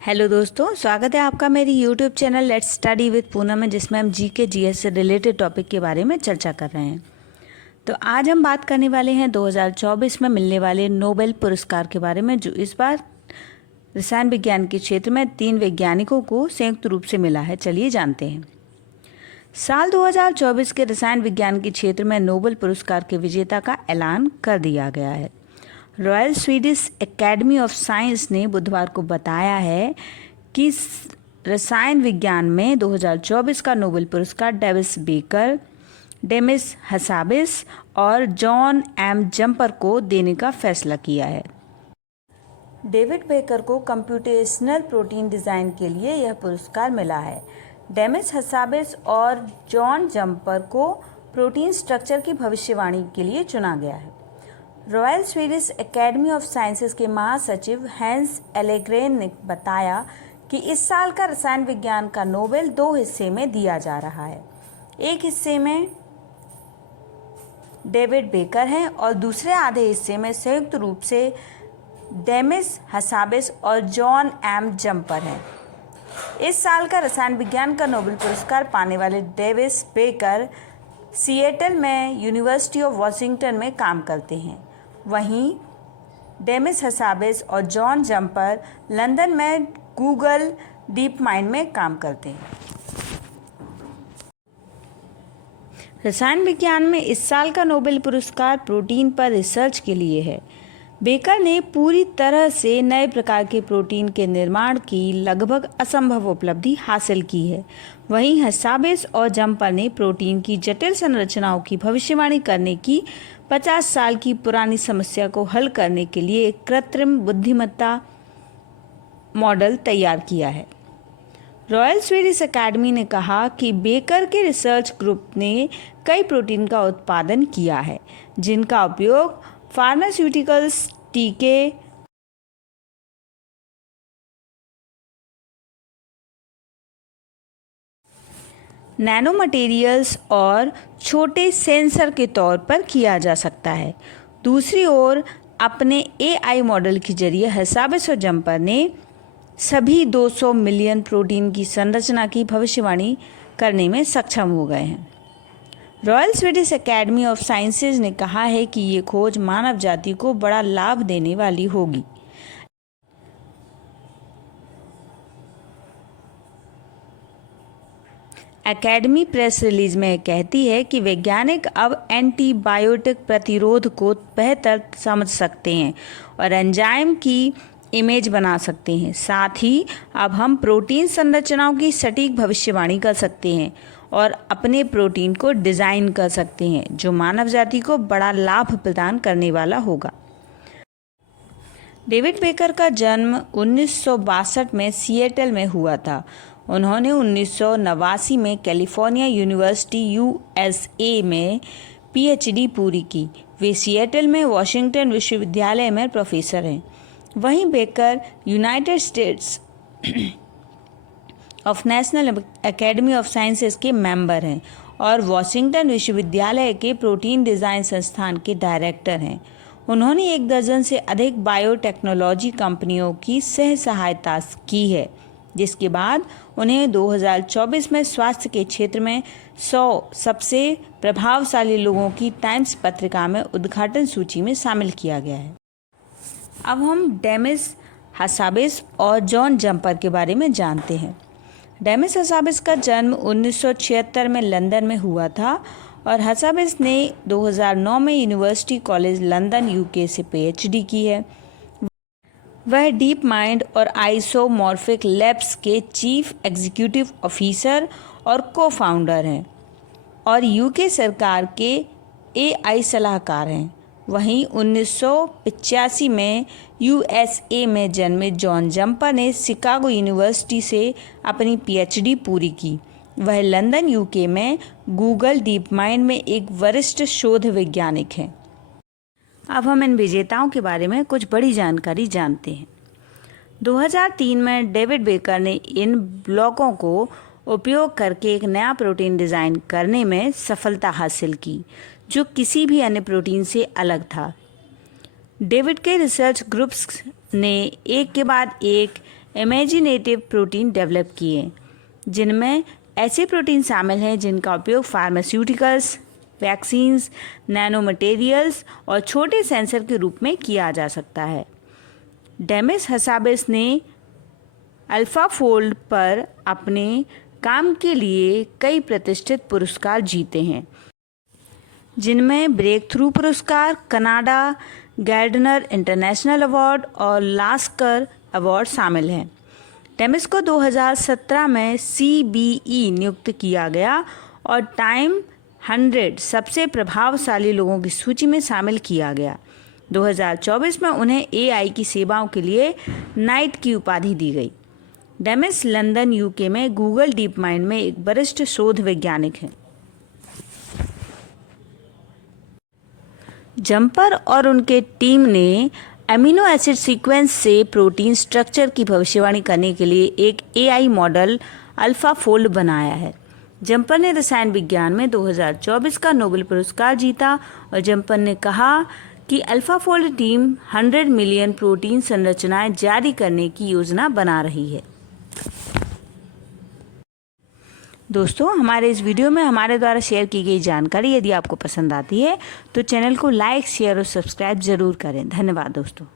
Hello दोस्तों, स्वागत है आपका मेरी YouTube channel let's study with Poonam में, जिसमें हम जीके जीएस से रिलेटेड टॉपिक के बारे में चर्चा कर रहे हैं। तो आज हम बात करने वाले हैं 2024 में मिलने वाले नोबेल पुरस्कार के बारे में, जो इस बार रसायन विज्ञान के क्षेत्र में 3 वैज्ञानिकों को संयुक्त रूप से मिला है। चलिए जानते हैं। साल 2024 के रसायन विज्ञान के क्षेत्र में नोबेल पुरस्कार के विजेता का ऐलान कर दिया गया है। Royal Swedish academy of science ने बुधवार को बताया है कि रसायन विज्ञान में 2024 का नोबेल पुरस्कार डेविस बेकर, डेमिस हसाबिस और जॉन एम जम्पर को देने का फैसला किया है। डेविड बेकर को कंप्यूटेशनल प्रोटीन डिज़ाइन के लिए यह पुरस्कार मिला है। डेमिस हसाबिस और जॉन जम्पर को प्रोटीन स्ट्रक्चर की भविष्यवाणी के लिए चुना गया है। Royal Swedish academy of sciences के महासचिव हैंस एलेग्रेन ने बताया कि इस साल का रसायन विज्ञान का नोबेल 2 हिस्से में दिया जा रहा है। एक हिस्से में डेविड बेकर हैं और दूसरे आधे हिस्से में संयुक्त रूप से डेमिस हसाबिस और जॉन एम जम्पर हैं। इस साल का रसायन विज्ञान का नोबेल पुरस्कार पाने वाले डेविस बेकर सिएटल में यूनिवर्सिटी ऑफ वॉशिंगटन में काम करते हैं। वहीं डेमिस हसाबिस और जॉन जम्पर लंदन में गूगल डीप माइंड में काम करते हैं। रसायन विज्ञान में इस साल का नोबेल पुरस्कार प्रोटीन पर रिसर्च के लिए है। बेकर ने पूरी तरह से नए प्रकार के प्रोटीन के निर्माण की लगभग असंभव उपलब्धि हासिल की है। वहीं हसाबिस और जम्पर ने प्रोटीन की जटिल संरचनाओं की भविष्यवाणी करने की 50 साल की पुरानी समस्या को हल करने के लिए एक कृत्रिम बुद्धिमत्ता मॉडल तैयार किया है। रॉयल स्वीडिश एकेडमी ने कहा कि बेकर के रिसर्च ग्रुप ने कई प्रोटीन का उत्पादन किया है, जिनका उपयोग फार्मास्यूटिकल्स, टीके, नैनो मटेरियल्स और छोटे सेंसर के तौर पर किया जा सकता है। दूसरी ओर अपने एआई मॉडल के जरिए हसाबिस और जम्पर ने सभी 200 मिलियन प्रोटीन की संरचना की भविष्यवाणी करने में सक्षम हो गए हैं। Royal Swedish academy of sciences ने कहा है कि ये खोज मानव जाति को बड़ा लाभ देने वाली होगी। एकेडमी प्रेस रिलीज में कहती है कि वैज्ञानिक अब एंटीबायोटिक प्रतिरोध को बेहतर समझ सकते हैं और एंजाइम की इमेज बना सकते हैं। साथ ही अब हम प्रोटीन संरचनाओं की सटीक भविष्यवाणी कर सकते हैं और अपने प्रोटीन को डिज़ाइन कर सकते हैं, जो मानव जाति को बड़ा लाभ प्रदान करने वाला होगा। डेविड बेकर का जन्म 1962 में सिएटल में हुआ था। उन्होंने 1989 में कैलिफोर्निया यूनिवर्सिटी यूएसए में पीएचडी पूरी की। वे सिएटल में वॉशिंगटन विश्वविद्यालय में प्रोफेसर हैं। वहीं baker United states of national academy of sciences के मेंबर हैं और वॉशिंगटन विश्वविद्यालय के प्रोटीन डिज़ाइन संस्थान के डायरेक्टर हैं। उन्होंने 1 दर्जन से अधिक बायोटेक्नोलॉजी कंपनियों की सह सहायता की है, जिसके बाद उन्हें 2024 में स्वास्थ्य के क्षेत्र में 100 सबसे प्रभावशाली लोगों की टाइम्स पत्रिका में उद्घाटन सूची में शामिल किया गया है। अब हम डेमिस हसाबिस और जॉन जम्पर के बारे में जानते हैं। डेमिस हसाबिस का जन्म 1976 में लंदन में हुआ था और हसाबिस ने 2009 में यूनिवर्सिटी कॉलेज लंदन यूके से पीएचडी की है। वह डीप माइंड और आइसोमॉर्फिक लैब्स के चीफ एग्जीक्यूटिव ऑफिसर और को-फाउंडर हैं और यूके सरकार के एआई सलाहकार हैं। वहीं 1985 में यूएसए में जन्मे जॉन जम्पर ने शिकागो यूनिवर्सिटी से अपनी पीएचडी पूरी की। वह लंदन यूके में गूगल डीप माइंड में एक वरिष्ठ शोध वैज्ञानिक हैं। अब हम इन विजेताओं के बारे में कुछ बड़ी जानकारी जानते हैं। 2003 में डेविड बेकर ने इन ब्लॉकों को उपयोग करके एक नया प्रोटीन डिज़ाइन करने में सफलता हासिल की, जो किसी भी अन्य प्रोटीन से अलग था। डेविड के रिसर्च ग्रुप्स ने एक के बाद एक इमेजिनेटिव प्रोटीन डेवलप किए, जिनमें ऐसे प्रोटीन शामिल हैं जिनका उपयोग फार्मास्यूटिकल्स, वैक्सीन्स, नैनो मटेरियल्स और छोटे सेंसर के रूप में किया जा सकता है। डेमिस हसाबिस ने अल्फाफोल्ड पर अपने काम के लिए कई प्रतिष्ठित पुरस्कार जीते हैं, जिनमें ब्रेक थ्रू पुरस्कार, कनाडा गार्डनर इंटरनेशनल अवार्ड और लास्कर अवार्ड शामिल हैं। डेमिस को 2017 में CBE नियुक्त किया गया और टाइम 100 सबसे प्रभावशाली लोगों की सूची में शामिल किया गया। 2024 में उन्हें AI की सेवाओं के लिए नाइट की उपाधि दी गई। डेमिस लंदन UK में गूगल डीप माइंड में एक वरिष्ठ शोध वैज्ञानिक हैं। जम्पर और उनके टीम ने अमीनो एसिड सीक्वेंस से प्रोटीन स्ट्रक्चर की भविष्यवाणी करने के लिए एक AI मॉडल अल्फाफोल्ड बनाया है। जम्पर ने रसायन विज्ञान में 2024 का नोबेल पुरस्कार जीता और जम्पर ने कहा कि अल्फाफोल्ड टीम 100 मिलियन प्रोटीन संरचनाएं जारी करने की योजना बना रही है। दोस्तों, हमारे इस वीडियो में हमारे द्वारा शेयर की गई जानकारी यदि आपको पसंद आती है तो चैनल को लाइक, शेयर और सब्सक्राइब ज़रूर करें। धन्यवाद दोस्तों।